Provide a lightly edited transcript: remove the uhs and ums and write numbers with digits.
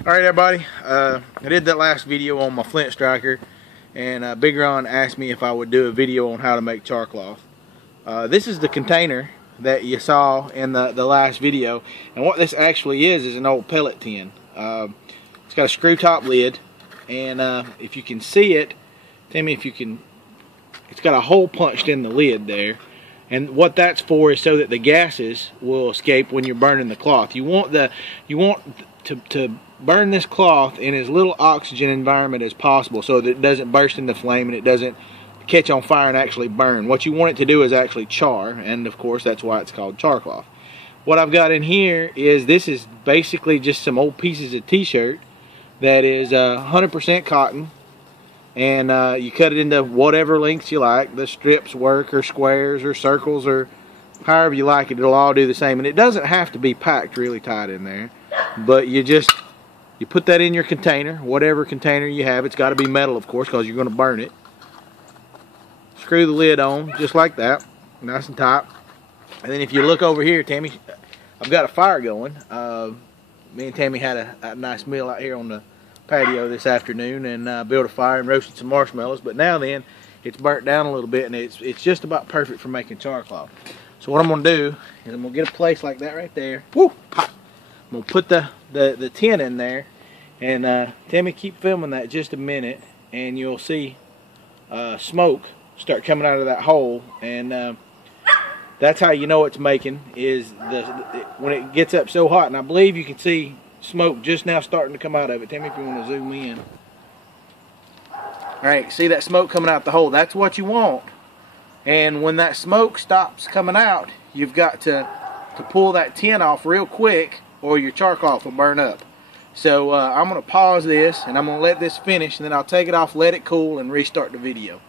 Alright everybody, I did that last video on my flint striker, and Big Ron asked me if I would do a video on how to make char cloth. This is the container that you saw in the last video, and what this actually is an old pellet tin. It's got a screw top lid, and if you can see it, tell me if you can, it's got a hole punched in the lid there. And what that's for is so that the gases will escape when you're burning the cloth. You want to burn this cloth in as little oxygen environment as possible so that it doesn't burst into flame and it doesn't catch on fire and actually burn. What you want it to do is actually char, and of course that's why it's called char cloth. What I've got in here is, this is basically just some old pieces of t-shirt that is 100% cotton, and you cut it into whatever lengths you like. The strips work, or squares, or circles, or however you like it. It'll all do the same, and it doesn't have to be packed really tight in there, but you put that in your container, whatever container you have. It's got to be metal, of course, because you're going to burn it. Screw the lid on just like that, nice and tight. And then if you look over here, Tammy, I've got a fire going. Me and Tammy had a nice meal out here on the patio this afternoon, and built a fire and roasted some marshmallows. But now then, it's burnt down a little bit, and it's just about perfect for making char cloth. So what I'm going to do is I'm going to get a place like that right there. Woo! Hot. I'm going to put the tin in there, and Tammy, keep filming that just a minute, and you'll see smoke start coming out of that hole, and that's how you know it's making, is when it gets up so hot. And I believe you can see smoke just now starting to come out of it. Tammy, if you want to zoom in. Alright, see that smoke coming out the hole? That's what you want. And when that smoke stops coming out, you've got to pull that tin off real quick, or your char cloth will burn up. So I'm going to pause this, and I'm going to let this finish, and then I'll take it off, let it cool, and restart the video.